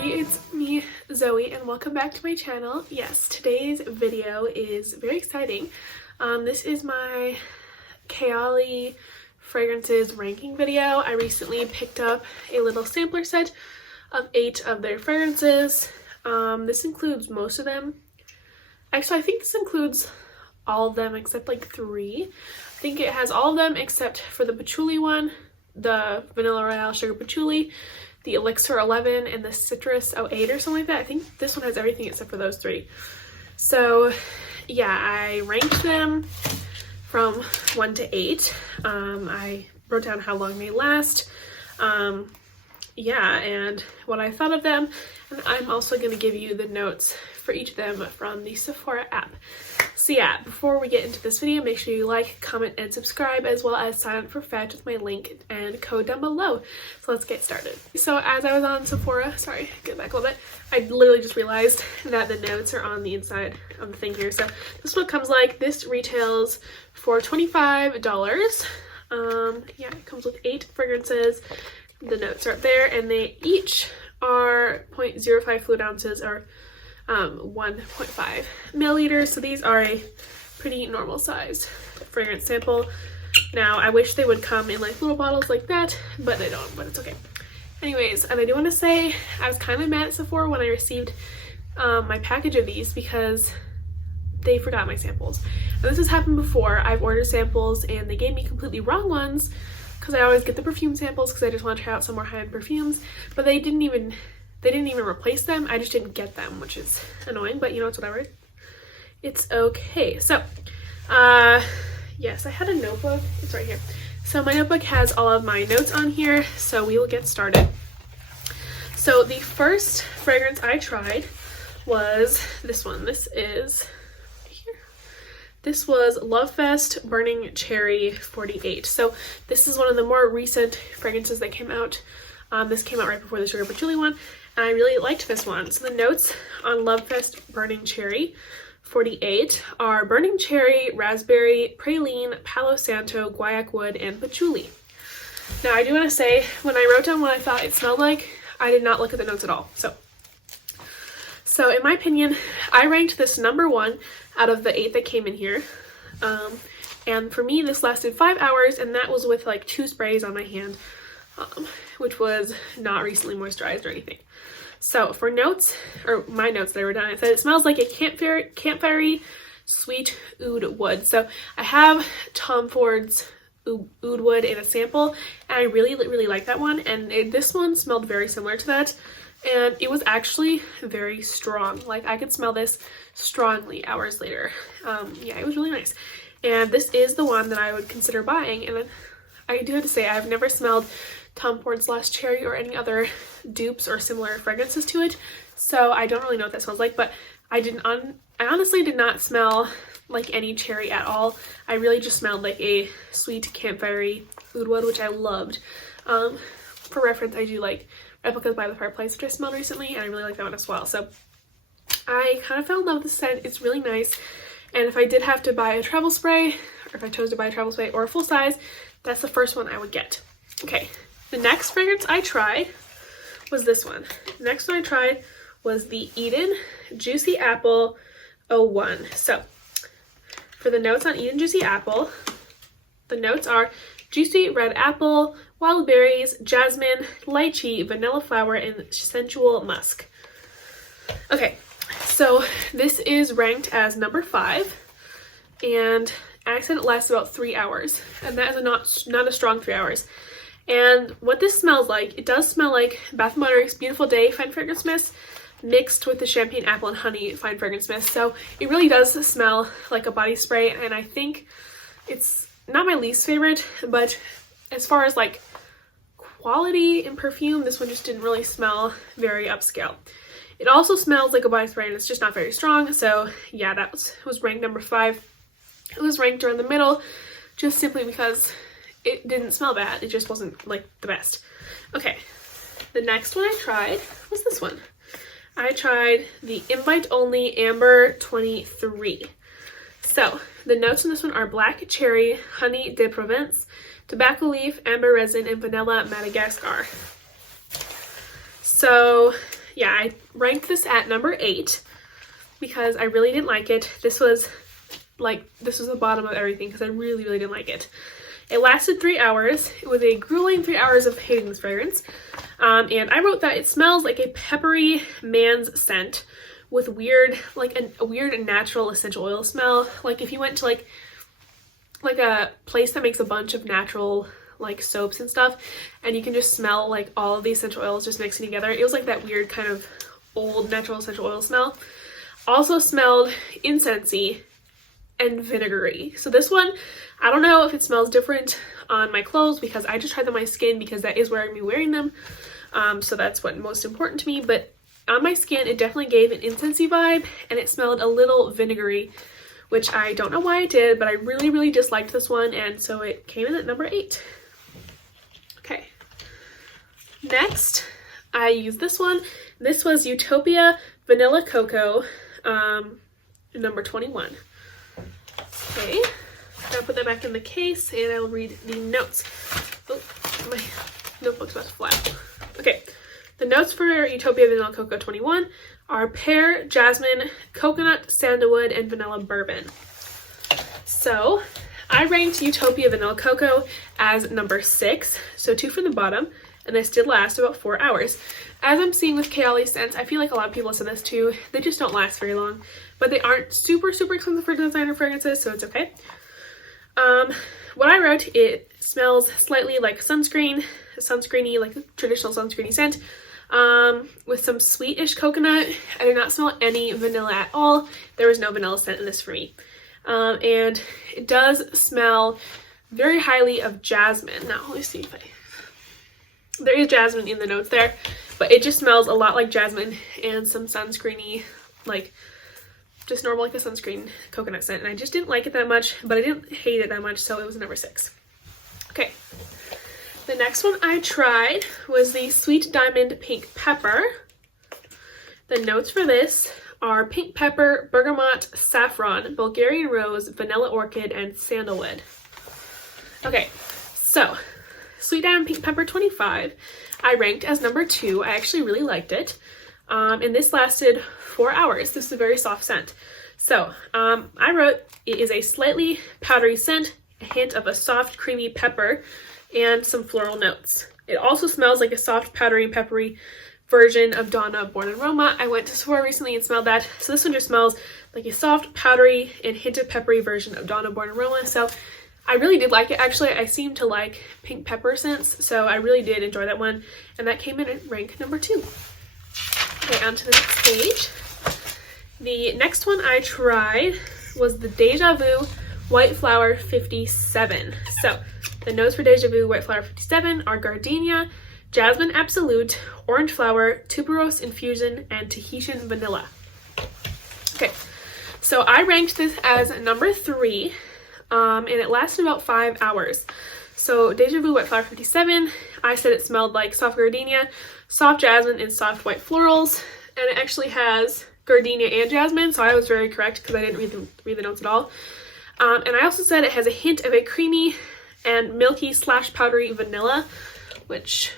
everybody, it's me, Zoe, and welcome back to my channel. Yes, today's video is very exciting. This is my Kayali fragrances ranking video. I recently picked up a little sampler set of 8 of their fragrances. This includes most of them. Actually, I think this includes all of them except like 3. I think it has all of them except for the patchouli one, the vanilla royale sugar patchouli, the elixir 11, and the citrus 08 or something like that. I think this one has everything except for those 3. So yeah, I ranked them from 1 to 8. I wrote down how long they last, yeah, and what I thought of them, and I'm also going to give you the notes for each of them from the Sephora app. So yeah, before we get into this video, make sure you like, comment, and subscribe, as well as sign up for Fetch with my link and code down below. So let's get started. So as I was on Sephora, sorry, get back a little bit, I literally just realized that the notes are on the inside of the thing here. So this one comes like, this retails for $25. Yeah, it comes with 8 fragrances. The notes are up there, and they each are 0.05 fluid ounces, or 1.5 milliliters. So these are a pretty normal sized fragrance sample. Now I wish they would come in like little bottles like that, but they don't, but it's okay. Anyways, and I do want to say I was kind of mad at Sephora when I received my package of these because they forgot my samples. And this has happened before. I've ordered samples and they gave me completely wrong ones, because I always get the perfume samples because I just want to try out some more high-end perfumes, but they didn't even replace them. I just didn't get them, which is annoying, but you know, it's whatever. It's okay. So, yes, I had a notebook. It's right here. So my notebook has all of my notes on here, so we will get started. So the first fragrance I tried was this one. This is here. This was Lovefest Burning Cherry 48. So this is one of the more recent fragrances that came out. This came out right before the sugar patchouli one, and I really liked this one. So the notes on Lovefest Burning Cherry 48 are burning cherry, raspberry, praline, palo santo, guaiac wood, and patchouli. Now I do want to say, when I wrote down what I thought it smelled like, I did not look at the notes at all. So in my opinion, I ranked this number 1 out of the 8 that came in here. And for me, this lasted 5 hours, and that was with like 2 sprays on my hand, which was not recently moisturized or anything. So for notes, or my notes that I wrote down, it said it smells like a campfire sweet oud wood. So I have Tom Ford's oud wood in a sample, and I really like that one. And this one smelled very similar to that, and it was actually very strong. Like I could smell this strongly hours later. Yeah, it was really nice. And this is the one that I would consider buying. And I do have to say, I've never smelled Tom Ford's Lost Cherry or any other dupes or similar fragrances to it, so I don't really know what that smells like, but I honestly did not smell like any cherry at all. I really just smelled like a sweet campfire oud wood, which I loved. For reference, I do like Replicas by the Fireplace, which I smelled recently, and I really like that one as well. So I kind of fell in love with the scent. It's really nice, and if I did have to buy a travel spray, or if I chose to buy a travel spray or a full size, that's the first one I would get. Okay. The next fragrance I tried was this one. The next one I tried was the Eden Juicy Apple 01. So for the notes on Eden Juicy Apple, the notes are juicy red apple, wild berries, jasmine, lychee, vanilla flower, and sensual musk. Okay, so this is ranked as number 5, and I said it lasts about 3 hours, and that is not a strong 3 hours. And what this smells like, it does smell like Bath & Body Works Beautiful Day Fine Fragrance Mist mixed with the Champagne Apple and Honey Fine Fragrance Mist. So it really does smell like a body spray, and I think it's not my least favorite, but as far as like quality in perfume, this one just didn't really smell very upscale. It also smells like a body spray, and it's just not very strong. So yeah, that was ranked number 5. It was ranked around the middle, just simply because it didn't smell bad. It just wasn't like the best. Okay, the next one I tried was this one. I tried the Invite Only Amber 23. So the notes in this one are black cherry, honey de Provence, tobacco leaf, amber resin, and vanilla Madagascar. So yeah, I ranked this at number 8 because I really didn't like it. This was the bottom of everything because I really, really didn't like it. It lasted 3 hours. It was a grueling 3 hours of hating this fragrance. And I wrote that it smells like a peppery man's scent with weird, like a weird natural essential oil smell. Like if you went to like a place that makes a bunch of natural like soaps and stuff, and you can just smell like all of the essential oils just mixing together. It was like that weird kind of old natural essential oil smell. Also smelled incensey and vinegary. So this one, I don't know if it smells different on my clothes because I just tried them on my skin because that is where I'm gonna be wearing them. So that's what's most important to me. But on my skin, it definitely gave an incensey vibe, and it smelled a little vinegary, which I don't know why it did, but I really, really disliked this one, and so it came in at number 8. Okay. Next, I used this one. This was Utopia Vanilla Cocoa, number 21. Okay, I'll put that back in the case and I'll read the notes. Oh, my notebook's about to fly. Okay, the notes for Utopia Vanilla Cocoa 21 are pear, jasmine, coconut, sandalwood, and vanilla bourbon. So I ranked Utopia Vanilla Cocoa as number 6, so 2 from the bottom, and this did last about 4 hours. As I'm seeing with Kayali scents, I feel like a lot of people said this too, they just don't last very long, but they aren't super, super expensive for designer fragrances, so it's okay. What I wrote, it smells slightly like sunscreeny, like a traditional sunscreeny scent, with some sweetish coconut. I did not smell any vanilla at all. There was no vanilla scent in this for me. And it does smell very highly of jasmine. Now, let me see if there is jasmine in the notes there, but it just smells a lot like jasmine and some sunscreeny, like just normal like a sunscreen coconut scent. And I just didn't like it that much, but I didn't hate it that much, so it was number 6. Okay. The next one I tried was the Sweet Diamond Pink Pepper. The notes for this are pink pepper, bergamot, saffron, Bulgarian rose, vanilla orchid, and sandalwood. Okay, so Sweet Diamond Pink Pepper 25 I ranked as number 2. I actually really liked it. And this lasted 4 hours. This is a very soft scent. So I wrote it is a slightly powdery scent, a hint of a soft creamy pepper, and some floral notes. It also smells like a soft powdery and peppery version of Donna Born in Roma. I went to Sephora recently and smelled that. So this one just smells like a soft powdery and hint of peppery version of Donna Born in Roma. So I really did like it. Actually, I seem to like pink pepper scents, so I really did enjoy that one, and that came in at rank number 2. Okay, on to the next page. The next one I tried was the Deja Vu White Flower 57. So the notes for Deja Vu White Flower 57 are gardenia, jasmine absolute, orange flower, tuberose infusion, and Tahitian vanilla. Okay, so I ranked this as number 3, and it lasted about 5 hours. So Deja Vu White Flower 57, I said it smelled like soft gardenia, soft jasmine, and soft white florals, and it actually has gardenia and jasmine, so I was very correct because I didn't read the notes at all. And I also said it has a hint of a creamy and milky / powdery vanilla, which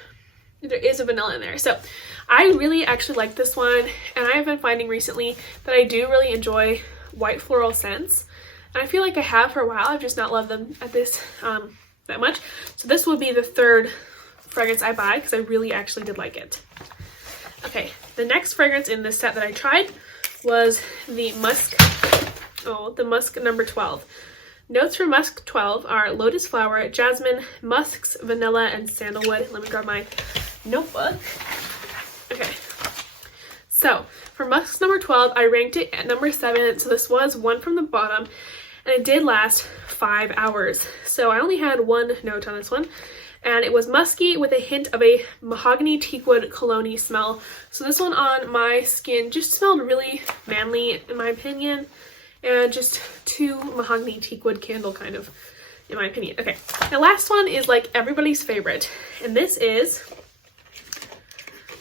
there is a vanilla in there. So I really actually like this one, and I have been finding recently that I do really enjoy white floral scents. And I feel like I have for a while. I've just not loved them at this that much. So this will be the 3rd fragrance I buy because I really actually did like it. Okay, the next fragrance in this set that I tried was the Musk number 12. Notes for Musk 12 are lotus flower, jasmine, musks, vanilla, and sandalwood. Let me grab my notebook. Okay, so for Musk number 12, I ranked it at number 7, so this was 1 from the bottom, and it did last 5 hours. So I only had 1 note on this one, and it was musky with a hint of a mahogany teakwood cologne smell. So this one on my skin just smelled really manly, in my opinion, and just too mahogany teakwood candle kind of, in my opinion. Okay, the last one is like everybody's favorite, and this is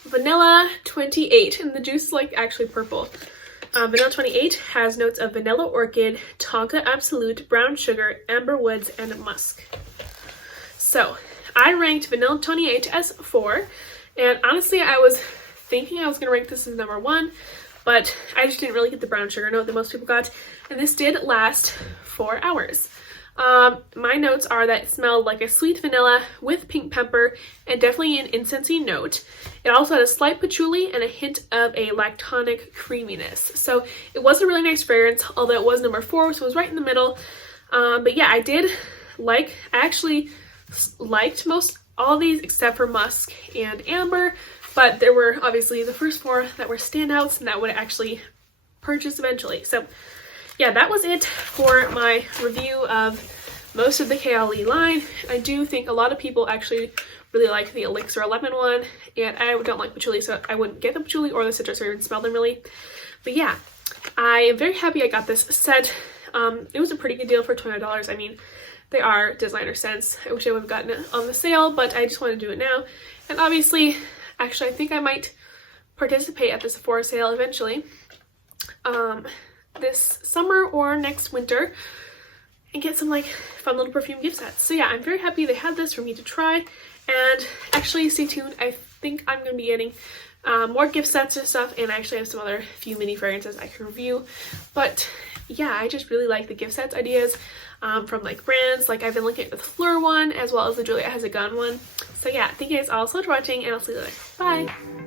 Vanilla 28, and the juice is like actually purple. Vanilla 28 has notes of vanilla orchid, tonka absolute, brown sugar, amber woods, and musk. So I ranked Vanilla 28 as 4, and honestly I was thinking I was going to rank this as number 1, but I just didn't really get the brown sugar note that most people got, and this did last 4 hours. My notes are that it smelled like a sweet vanilla with pink pepper and definitely an incensey note. It also had a slight patchouli and a hint of a lactonic creaminess. So it was a really nice fragrance, although it was number 4, so it was right in the middle. But yeah, I actually liked most all of these except for musk and amber, but there were obviously the first 4 that were standouts and that would actually purchase eventually. So yeah, that was it for my review of most of the Kayali line. I do think a lot of people actually really like the Elixir Lemon one, and I don't like patchouli, so I wouldn't get the patchouli or the citrus or even smell them really. But yeah, I am very happy I got this set. It was a pretty good deal for $20. I mean, they are designer scents. I wish I would have gotten it on the sale, but I just want to do it now. And obviously, actually, I think I might participate at the Sephora sale eventually. This summer or next winter, and get some like fun little perfume gift sets. So yeah, I'm very happy they had this for me to try, and actually stay tuned. I think I'm going to be getting more gift sets and stuff, and I actually have some other few mini fragrances I can review. But yeah, I just really like the gift sets ideas from like brands. Like I've been looking at the Fleur one as well as the Juliet Has a Gun one. So yeah, thank you guys all so much for watching, and I'll see you later. Bye!